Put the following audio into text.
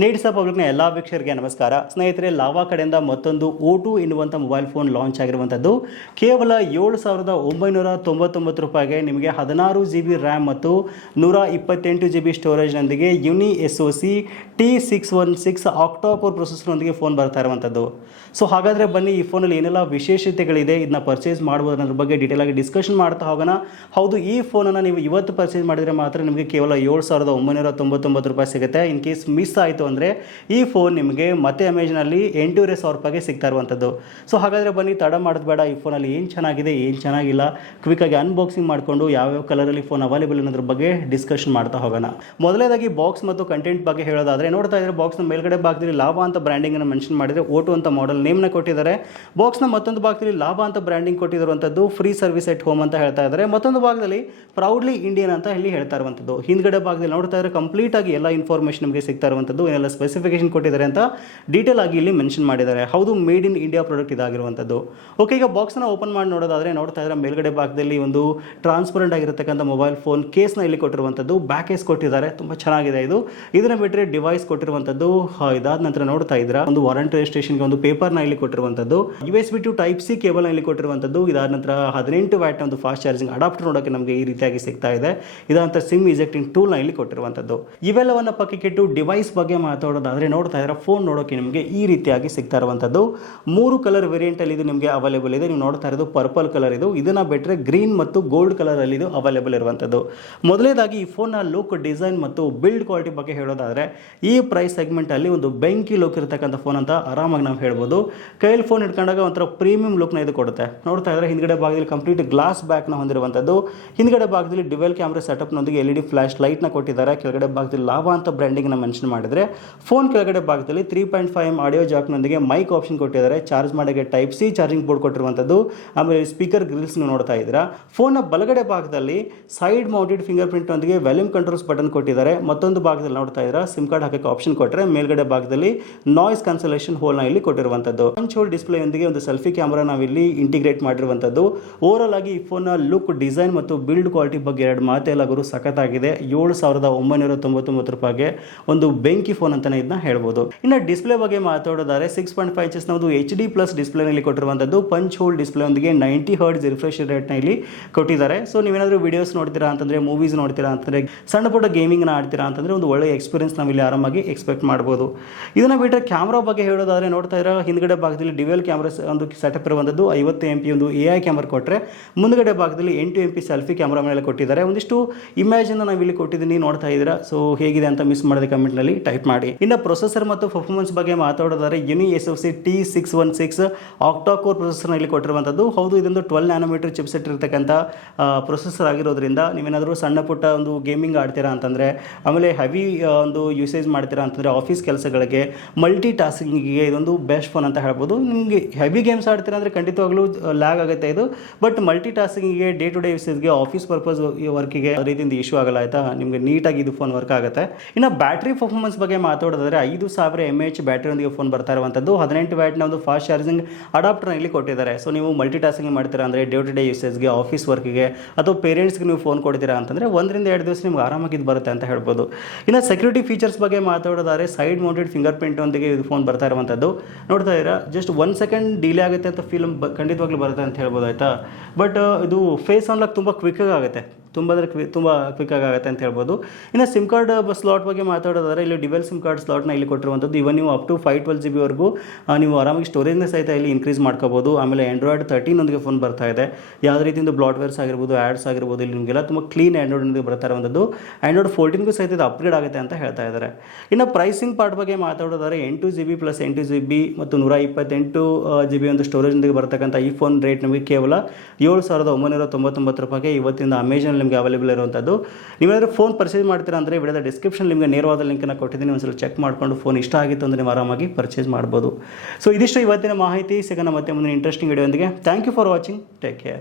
ನೀಡ್ಸ ಪಬ್ಲಿಕ್ನ ಎಲ್ಲ ವೀಕ್ಷಕರಿಗೆ ನಮಸ್ಕಾರ. ಸ್ನೇಹಿತರೆ, ಲಾವಾ ಕಡೆಯಿಂದ ಮತ್ತೊಂದು O2 ಎನ್ನುವಂಥ ಮೊಬೈಲ್ ಫೋನ್ ಲಾಂಚ್ ಆಗಿರುವಂಥದ್ದು. ಕೇವಲ 7,999 ರೂಪಾಯಿಗೆ ನಿಮಗೆ 16 GB ರ್ಯಾಮ್ ಮತ್ತು 128 GB ಸ್ಟೋರೇಜ್ನೊಂದಿಗೆ ಯುನಿ SoC T616 ಆಕ್ಟಾ-ಕೋರ್ ಪ್ರೊಸೆಸರ್ನೊಂದಿಗೆ ಫೋನ್ ಬರ್ತಾ ಇರುವಂಥದ್ದು. ಸೊ ಹಾಗಾದರೆ ಬನ್ನಿ, ಈ ಫೋನಲ್ಲಿ ಏನೆಲ್ಲ ವಿಶೇಷತೆಗಳಿದೆ, ಇದನ್ನ ಪರ್ಚೇಸ್ ಮಾಡ್ಬೋದು ಅನ್ನೋದ್ರ ಬಗ್ಗೆ ಡೀಟೇಲ್ ಆಗಿ ಡಿಸ್ಕಷನ್ ಮಾಡ್ತಾ ಹೋಗೋಣ. ಹೌದು, ಈ ಫೋನನ್ನು ನೀವು ಇವತ್ತು ಪರ್ಚೇಸ್ ಮಾಡಿದರೆ ಮಾತ್ರ ನಿಮಗೆ ಕೇವಲ 7,999 ರೂಪಾಯಿ ಸಿಗುತ್ತೆ. ಇನ್ ಕೇಸ್ ಮಿಸ್ ಆಯಿತು ಅಂದರೆ ಈ ಫೋನ್ ನಿಮಗೆ ಮತ್ತೆ ಅಮೆಜಾನಲ್ಲಿ 8,500 ರೂಪಾಯಿಗೆ ಸಿಗ್ತಾ ಇರುವಂಥದ್ದು. ಸೊ ಹಾಗಾದರೆ ಬನ್ನಿ, ತಡ ಮಾಡೋದು ಬೇಡ. ಈ ಫೋನಲ್ಲಿ ಏನು ಚೆನ್ನಾಗಿದೆ, ಏನು ಚೆನ್ನಾಗಿಲ್ಲ, ಕ್ವಿಕ್ಕಾಗಿ ಅನ್ಬಾಕ್ಸಿಂಗ್ ಮಾಡಿಕೊಂಡು ಯಾವ್ಯಾವ ಕಲರಲ್ಲಿ ಫೋನ್ ಅವೈಲೇಬಲ್ ಅನ್ನೋದ್ರ ಬಗ್ಗೆ ಡಿಸ್ಕಷನ್ ಮಾಡ್ತಾ ಹೋಗೋಣ. ಮೊದಲನೇದಾಗಿ ಬಾಕ್ಸ್ ಮತ್ತು ಕಂಟೆಂಟ್ ಬಗ್ಗೆ ಹೇಳೋದಾದರೆ, ನೋಡ್ತಾ ಇದ್ದಾರೆ ಬಾಕ್ಸ್ನ ಮೇಲ್ಗಡೆ ಭಾಗದಲ್ಲಿ ಲಾವಾ ಅಂತ ಬ್ರ್ಯಾಂಡಿಂಗನ್ನು ಮೆನ್ಷನ್ ಮಾಡಿದರೆ O2 ಅಂತ ಮಾಡೆಲ್ ನೇಮ್ನ ಕೊಟ್ಟಿದ್ದಾರೆ. ಬಾಕ್ಸ್ನ ಮತ್ತೊಂದು ಭಾಗದಲ್ಲಿ ಲಾವಾ ಅಂತ ಬ್ರ್ಯಾಂಡಿಂಗ್ ಕೊಟ್ಟಿರುವಂಥದ್ದು ಫ್ರೀ ಸರ್ವಿಸ್ ಎಟ್ ಹೋಮ್ ಅಂತ ಹೇಳ್ತಾ ಇದ್ದಾರೆ. ಮತ್ತೊಂದು ಭಾಗದಲ್ಲಿ ಪ್ರೌಡ್ಲಿ ಇಂಡಿಯನ್ ಅಂತ ಇಲ್ಲಿ ಹೇಳ್ತಾ ಇರುವಂಥದ್ದು. ಹಿಂದ್ಗಡೆ ಭಾಗದಲ್ಲಿ ನೋಡ್ತಾ ಇದ್ದಾರೆ ಕಂಪ್ಲೀಟ್ ಆಗಿ ಎಲ್ಲ ಇನ್ಫಾರ್ಮೇಷನ್ ನಿಮಗೆ ಸಿಗ್ತಾ ಇರುವಂಥದ್ದು, ಏನೆಲ್ಲ ಸ್ಪೆಸಿಫಿಕೇಶನ್ ಕೊಟ್ಟಿದ್ದಾರೆ ಅಂತ ಡೀಟೇಲ್ ಆಗಿ ಇಲ್ಲಿ ಮೆನ್ಷನ್ ಮಾಡಿದ್ದಾರೆ. ಹೌದು, ಮೇಡ್ ಇನ್ ಇಂಡಿಯಾ ಪ್ರಾಡಕ್ಟ್ ಇದಾಗಿರುವಂಥದ್ದು. ಓಕೆ, ಈಗ ಬಾಕ್ಸ್ನ ಓಪನ್ ಮಾಡಿ ನೋಡೋದಾದರೆ ನೋಡ್ತಾ ಇದ್ದಾರೆ ಮೇಲ್ಗಡೆ ಭಾಗದಲ್ಲಿ ಒಂದು ಟ್ರಾನ್ಸ್ಪರೆಂಟ್ ಆಗಿರತಕ್ಕಂಥ ಮೊಬೈಲ್ ಫೋನ್ ಕೇಸ್ನ ಇಲ್ಲಿ ಕೊಟ್ಟಿರುವಂಥದ್ದು. ಬ್ಯಾಕ್ ಕೇಸ್ ಕೊಟ್ಟಿದ್ದಾರೆ, ತುಂಬ ಚೆನ್ನಾಗಿದೆ ಇದು. ಇದನ್ನ ಬಿಟ್ಟರೆ ಡಿವೈಸ್ ಕೊಟ್ಟಿರುವಂಥದ್ದು. ಇದಾದ ನಂತರ ನೋಡ್ತಾ ಇದ್ದೀರಾ ಒಂದು ವಾರಂಟಿ ರಿಜಿಸ್ಟ್ರೇಷನ್ಗೆ ಒಂದು ಪೇಪರ್ನ ಇಲ್ಲಿ ಕೊಟ್ಟಿರುವಂಥದ್ದು. USB to Type-C ಕೇಬಲ್ನ ಇಲ್ಲಿ ಕೊಟ್ಟಿರುವಂಥದ್ದು. ಇದಾದ ನಂತರ 18 ವ್ಯಾಟ್ ಒಂದು ಫಾಸ್ಟ್ ಚಾರ್ಜಿಂಗ್ ಅಡಾಪ್ಟರ್ ನೋಡೋಕೆ ನಮಗೆ ಈ ರೀತಿಯಾಗಿ ಸಿಗ್ತಾ ಇದೆ. ಇದಾದ ನಂತರ ಸಿಮ್ ಇಜೆಕ್ಟಿಂಗ್ ಟೂಲ್ನ ಇಲ್ಲಿ ಕೊಟ್ಟಿರುವಂಥದ್ದು. ಇವೆಲ್ಲವನ್ನ ಪಕ್ಕಕ್ಕಿಟ್ಟು ಡಿವೈಸ್ ಬಗ್ಗೆ ಮಾತಾಡೋದಾದರೆ ನೋಡ್ತಾ ಇದ್ದಾರೆ ಫೋನ್ ನೋಡೋಕೆ ನಿಮಗೆ ಈ ರೀತಿಯಾಗಿ ಸಿಗ್ತಾ ಇರುವಂಥದ್ದು. 3 ಕಲರ್ ವೇರಿಯಂಟಲ್ಲಿ ಇದು ನಿಮಗೆ ಅವೈಲೇಬಲ್ ಇದೆ. ನೀವು ನೋಡ್ತಾ ಇರೋದು ಪರ್ಪಲ್ ಕಲರ್ ಇದು. ಇದನ್ನ ಬಿಟ್ಟರೆ ಗ್ರೀನ್ ಮತ್ತು ಗೋಲ್ಡ್ ಕಲರಲ್ಲಿ ಇದು ಅವೈಲೇಬಲ್ ಇರುವಂಥದ್ದು. ಮೊದಲನೇದಾಗಿ ಈ ಫೋನ್ನ ಲುಕ್, ಡಿಸೈನ್ ಮತ್ತು ಬಿಲ್ಡ್ ಕ್ವಾಲಿಟಿ ಬಗ್ಗೆ ಹೇಳೋದಾದರೆ ಈ ಪ್ರೈಸ್ ಸೆಗ್ಮೆಂಟಲ್ಲಿ ಒಂದು ಬೆಂಕಿ ಲುಕ್ ಇರತಕ್ಕಂಥ ಫೋನ್ ಅಂತ ಆರಾಮಾಗಿ ನಾವು ಹೇಳ್ಬೋದು. ಕೈಯಲ್ಲಿ ಫೋನ್ ಇಟ್ಕೊಂಡಾಗ ಒಂಥರ ಪ್ರೀಮಿಯಂ ಲುಕ್ನ ಇದು ಕೊಡುತ್ತೆ. ನೋಡ್ತಾ ಇದ್ದಾರೆ ಹಿಂದ್ಗಡೆ ಭಾಗದಲ್ಲಿ ಕಂಪ್ಲೀಟ್ ಗ್ಲಾಸ್ ಬ್ಯಾಕ್ನ ಹೊಂದಿರುವಂಥದ್ದು. ಹಿಂದ್ಗಡೆ ಭಾಗದಲ್ಲಿ ಡ್ಯುವೆಲ್ ಕ್ಯಾಮ್ರಾ ಸೆಟಪ್ನೊಂದಿಗೆ LED ಫ್ಲಾಶ್ ಲೈಟ್ನ ಕೊಟ್ಟಿದ್ದಾರೆ. ಕೆಳಗಡೆ ಭಾಗದಲ್ಲಿ ಲಾವಾ ಅಂತ ಬ್ರ್ಯಾಂಡಿಂಗ್ನ ಮೆನ್ಷನ್ ಮಾಡಿದರೆ, ಫೋನ್ ಕೆಳಗಡೆ ಭಾಗದಲ್ಲಿ 3.5 ಆಡಿಯೋ ಜಾಕ್ನೊಂದಿಗೆ ಮೈಕ್ ಆಪ್ಷನ್ ಕೊಟ್ಟಿದ್ದಾರೆ. ಚಾರ್ಜ್ ಮಾಡೋಕ್ಕೆ Type-C ಚಾರ್ಜಿಂಗ್ ಬೋರ್ಡ್ ಕೊಟ್ಟಿರುವಂಥದ್ದು. ಆಮೇಲೆ ಸ್ಪೀಕರ್ ಗ್ರಿಲ್ಸ್ ನೀವು ನೋಡ್ತಾ ಇದ್ದೀರಾ. ಫೋನ್ನ ಬಲಗಡೆ ಭಾಗದಲ್ಲಿ ಸೈಡ್ ಮೌಂಟೆಡ್ ಫಿಂಗರ್ ಪ್ರಿಂಟ್ನೊಂದಿಗೆ ವ್ಯಾಲ್ಯೂಮ್ ಕಂಟ್ರೋಲ್ಸ್ ಬಟನ್ ಕೊಟ್ಟಿದ್ದಾರೆ. ಮತ್ತೊಂದು ಭಾಗದಲ್ಲಿ ನೋಡ್ತಾ ಇದ್ದೀರಾ ಸಿಮ್ ಕಾರ್ಡ್ ಹಾಕಕ್ಕೆ ಆಪ್ಷನ್ ಕೊಟ್ಟರೆ, ಮೇಲ್ಗಡೆ ಭಾಗದಲ್ಲಿ ನಾಯ್ಸ್ ಕ್ಯಾನ್ಸಲೇಷನ್ ಹೋಲ್ನ ಇಲ್ಲಿ ಕೊಟ್ಟಿರುವಂಥದ್ದು. ಪಂಚ್ ಹೋಲ್ ಡಿಸ್ಪ್ಲೇಯೊಂದಿಗೆ ಒಂದು ಸೆಲ್ಫಿ ಕ್ಯಾಮ್ರಾ ನಾವಿಲ್ಲಿ ಇಂಟಿಗ್ರೇಟ್ ಮಾಡಿರುವಂಥದ್ದು. ಓವರಾಲ್ ಆಗಿ ಈ ಫೋನ್ನ ಲುಕ್, ಡಿಸೈನ್ ಮತ್ತು ಬಿಲ್ಡ್ ಕ್ವಾಲಿಟಿ ಬಗ್ಗೆ ಎರಡು ಮಾತೆಲ್ಲ ಗುರು ಸಖತ್ತಾಗಿದೆ. 7,999 ರೂಪಾಯಿಗೆ ಒಂದು ಬೆಂಕಿ ಫೋನ್ ಅಂತಾನೆ ಇದನ್ನ ಹೇಳ್ಬೋದು. ಇನ್ನು ಡಿಸ್ಪ್ಲೇ ಬಗ್ಗೆ ಮಾತಾಡೋದಾದ್ರೆ 6.5 ಇಂಚಸ್ ಒಂದು HD+ ಡಿಸ್ಪ್ಲೇನಲ್ಲಿ ಕೊಟ್ಟಿರುವಂಥದ್ದು. ಪಂಚ್ ಹೋಲ್ ಡಿಸ್ಪ್ಲೇ ಒಂದಿಗೆ 90 Hz ರಿಫ್ರೆಶ್ ರೇಟ್ನ ಇಲ್ಲಿ ಕೊಟ್ಟಿದ್ದಾರೆ. ಸೊ ನೀವೇನಾದರೂ ವಿಡಿಯೋಸ್ ನೋಡ್ತೀರಾ ಅಂತಂದರೆ, ಮೂವೀಸ್ ನೋಡ್ತೀರಾ ಅಂತಂದರೆ, ಸಣ್ಣ ಪುಟ್ಟ ಗೇಮಿಂಗ್ನ ಆಡ್ತೀರಾ ಅಂತಂದರೆ ಒಂದು ಒಳ್ಳೆಯ ಎಕ್ಸ್ಪೀರಿಯನ್ಸ್ ನಾವಿಲ್ಲಿ ಆರಾಮಾಗಿ ಎಕ್ಸ್ಪೆಕ್ಟ್ ಮಾಡ್ಬೋದು. ಇದನ್ನು ಬಿಟ್ಟರೆ ಕ್ಯಾಮ್ರಾ ಬಗ್ಗೆ ಹೇಳೋದಾದರೆ ನೋಡ್ತಾ ಇರೋ ಹಿಂದ್ಗಡೆ ಭಾಗದಲ್ಲಿ ಡ್ಯುವೆಲ್ ಕ್ಯಾಮ್ರಾ ಒಂದು ಸೆಟಪ್ ಇರುವಂಥದ್ದು. 50 MP ಒಂದು AI ಕ್ಯಾಮ್ರಾ ಕೊಟ್ಟರೆ, ಮುಂದ್ಗಡೆ ಭಾಗದಲ್ಲಿ 8 MP ಸೆಲ್ಫಿ ಕ್ಯಾಮ್ರಾ ಮೇಲೆ ಕೊಟ್ಟಿದ್ದಾರೆ. ಒಂದಿಷ್ಟು ಇಮೇಜನ್ನು ನಾವಿಲ್ಲಿ ಕೊಟ್ಟಿದ್ದೀನಿ, ನೋಡ್ತಾ ಇದ್ದೀರಾ. ಸೊ ಹೇಗಿದೆ ಅಂತ ಮಿಸ್ ಮಾಡಿದ ಕಮೆಂಟ್ನಲ್ಲಿ ಟೈಪ್ ಮಾಡಿ. ಇನ್ನು ಪ್ರೊಸೆಸರ್ ಮತ್ತು ಪರ್ಫಾರ್ಮೆನ್ಸ್ ಬಗ್ಗೆ ಮಾತಾಡೋದಾದರೆ ಯುನಿ SoC T616 ಆಕ್ಟಾ-ಕೋರ್ ಪ್ರೊಸೆಸರ್ನ ಇಲ್ಲಿ ಕೊಟ್ಟಿರುವಂಥದ್ದು. ಹೌದು, ಇದೊಂದು 12 ನ್ಯಾನೋಮೀಟರ್ ಚಿಪ್ಸೆಟ್ ಇರತಕ್ಕಂಥ ಪ್ರೊಸೆಸರ್ ಆಗಿರೋದ್ರಿಂದ ನೀವೇನಾದರೂ ಸಣ್ಣ ಪುಟ್ಟ ಒಂದು ಗೇಮಿಂಗ್ ಆಡ್ತೀರಾ ಅಂತಂದರೆ, ಆಮೇಲೆ ಹೆವಿ ಒಂದು ಯೂಸೇಜ್ ಮಾಡ್ತೀರಾ ಅಂತಂದರೆ ಆಫೀಸ್ ಕೆಲಸಗಳಿಗೆ, ಮಲ್ಟಿ ಟಾಸ್ಕಿಂಗಿಗೆ ಇದೊಂದು ಬೆಸ್ಟ್ ಫೋನ್ ಅಂತ ಹೇಳ್ಬೋದು. ನಿಮಗೆ ಹೆವಿ ಗೇಮ್ಸ್ ಆಡ್ತೀರಾ ಅಂದರೆ ಖಂಡಿತವಾಗ್ಲೂ ಲ್ಯಾಗ್ ಆಗುತ್ತೆ ಇದು. ಬಟ್ ಮಲ್ಟಿ ಟಾಸ್ಕಿಂಗಿಗೆ, ಡೇ ಟು ಡೇ ಯೂಸೇಜ್ಗೆ, ಆಫೀಸ್ ಪರ್ಪಸ್ ವರ್ಕಿಗೆ ರೀತಿಯಿಂದ ಇಶ್ಯೂ ಆಗಲ್ಲ, ಆಯಿತಾ. ನಿಮಗೆ ನೀಟಾಗಿ ಇದು ಫೋನ್ ವರ್ಕ್ ಆಗುತ್ತೆ. ಇನ್ನು ಬ್ಯಾಟ್ರಿ ಪರ್ಫಾರ್ಮೆನ್ಸ್ ಬಗ್ಗೆ ಮಾತಾಡೋದಾದರೆ 5,000 mAh ಬ್ಯಾಟ್ರಿಯೊಂದಿಗೆ ಫೋನ್ ಬರ್ತಾ ಇರುವಂಥದ್ದು. 18 ವ್ಯಾಟ್ನ ಒಂದು ಫಾಸ್ಟ್ ಚಾರ್ಜಿಂಗ್ ಅಡಾಪ್ಟರ್ನ ಇಲ್ಲಿ ಕೊಟ್ಟಿದ್ದಾರೆ. ಸೊ ನೀವು ಮಲ್ಟಿ ಟಾಸ್ಕಿಂಗ್ ಮಾಡ್ತೀರಾ ಅಂದರೆ, ಡೇ ಟು ಡೇ ಯೂಸೇಜ್ಗೆ, ಆಫೀಸ್ ವರ್ಕಿಗೆ ಅಥವಾ ಪೇರೆಂಟ್ಸ್ಗೆ ನೀವು ಫೋನ್ ಕೊಡ್ತೀರಾ ಅಂತಂದರೆ 1 ರಿಂದ 2 ದಿವಸ ನಿಮ್ಗೆ ಆರಾಮಾಗಿ ಇದು ಬರುತ್ತೆ ಅಂತ ಹೇಳ್ಬೋದು. ಇನ್ನು ಸೆಕ್ಯೂರಿಟಿ ಫೀಚರ್ಸ್ ಬಗ್ಗೆ ಮಾತಾಡೋದಾದರೆ ಸೈಡ್ ಮೌಂಟೆಡ್ ಫಿಂಗರ್ ಪ್ರಿಂಟ್ನೊಂದಿಗೆ ಇದು ಫೋನ್ ಬರ್ತಾ ಇರುವಂಥದ್ದು. ನೋಡ್ತಾ ಇದ್ದೀರಾ, ಜಸ್ಟ್ 1 ಸೆಕೆಂಡ್ ಡಿಲೇ ಆಗುತ್ತೆ ಅಂತ ಫೀಲ್ ಖಂಡಿತವಾಗ್ಲೂ ಬರುತ್ತೆ ಅಂತ ಹೇಳ್ಬೋದು, ಆಯಿತಾ. ಬಟ್ ಇದು ಫೇಸ್ ಅನ್ಲಾಕ್ ತುಂಬ ಕ್ವಿಕ್ಕಾಗಿ ಆಗುತ್ತೆ, ತುಂಬ ಕ್ವಿಕ್ಕಾಗಿ ಆಗುತ್ತೆ ಅಂತ ಹೇಳ್ಬೋದು. ಇನ್ನು ಸಿಮ್ ಕಾರ್ಡ್ ಸ್ಲಾಟ್ ಬಗ್ಗೆ ಮಾತಾಡೋದಾದರೆ ಇಲ್ಲಿ ಡ್ಯುವೆಲ್ ಸಿಮ್ ಕಾರ್ಡ್ ಸ್ಲಾಟ್ನ ಇಲ್ಲಿ ಕೊಟ್ಟಿರುವಂಥದ್ದು. ಇವನ್ ನೀವು ಅಪ್ ಟು 512 GB ವರೆಗೂ ನೀವು ಆರಾಮಾಗಿ ಸ್ಟೋರೇಜ್ನ ಸಹಿತ ಇಲ್ಲಿ ಇನ್ಕ್ರೀಸ್ ಮಾಡ್ಕೋಬೋದು. ಆಮೇಲೆ Android 13 ಫೋನ್ ಬರ್ತಾ ಇದೆ. ಯಾವುದೇ ರೀತಿಯಿಂದ ಬ್ಲಾಟ್ವೇರ್ಸ್ ಆಗಿರ್ಬೋದು, ಆ್ಯಡ್ಸ್ ಆಗಿರ್ಬೋದು, ಇಲ್ಲಿ ನಿಮಗೆಲ್ಲ ತುಂಬ ಕ್ಲೀನ್ ಆ್ಯಂಡ್ರಾಯ್ಡ್ನೊಂದಿಗೆ ಬರ್ತಾ ಇರುವಂಥದ್ದು. Android 14 ಸಹಿತ ಇದು ಅಪ್ಗ್ರೇಡ್ ಆಗುತ್ತೆ ಅಂತ ಹೇಳ್ತಾ ಇದ್ದಾರೆ. ಇನ್ನು ಪ್ರೈಸಿಂಗ್ ಪಾರ್ಟ್ ಬಗ್ಗೆ ಮಾತಾಡೋದಾದರೆ 8 GB + 8 GB ಮತ್ತು 128 GB ಒಂದು ಸ್ಟೋರೇಜ್ನೊಂದಿಗೆ ಬರ್ತಕ್ಕಂಥ ಈ ಫೋನ್ ರೇಟ್ ನಿಮಗೆ ಕೇವಲ 7,999 ರೂಪಾಯಿಗೆ ಇವತ್ತಿಂದ ಅಮೆಜಾನ್ ನಿಮಗೆ ಅವೈಲೇಬಲ್ ಇರುವಂಥದ್ದು. ನೀವೇನಾದರೂ ಫೋನ್ ಪರ್ಚೇಸ್ ಮಾಡ್ತೀರಾ ಅಂದರೆ ವಿಡಿಯೋದ ಡಿಸ್ಕ್ರಿಪ್ಷನ್ ನಿಮಗೆ ನೇರವಾದ ಲಿಂಕನ್ನು ಕೊಟ್ಟಿದ್ದೀನಿ. ಒಂದ್ಸಲ ಚೆಕ್ ಮಾಡಿಕೊಂಡು ಫೋನ್ ಇಷ್ಟ ಆಗಿತ್ತು ಅಂದರೆ ನೀವು ಆರಾಮಾಗಿ ಪರ್ಚೇಸ್ ಮಾಡ್ಬೋದು. ಸೊ ಇದಿಷ್ಟು ಇವತ್ತಿನ ಮಾಹಿತಿ. ಸಿಗೋಣ ಮತ್ತೆ ಮುಂದಿನ ಇಂಟ್ರೆಸ್ಟಿಂಗ್ ವಿಡಿಯೋಂದಿಗೆ. Thank you for watching. Take care.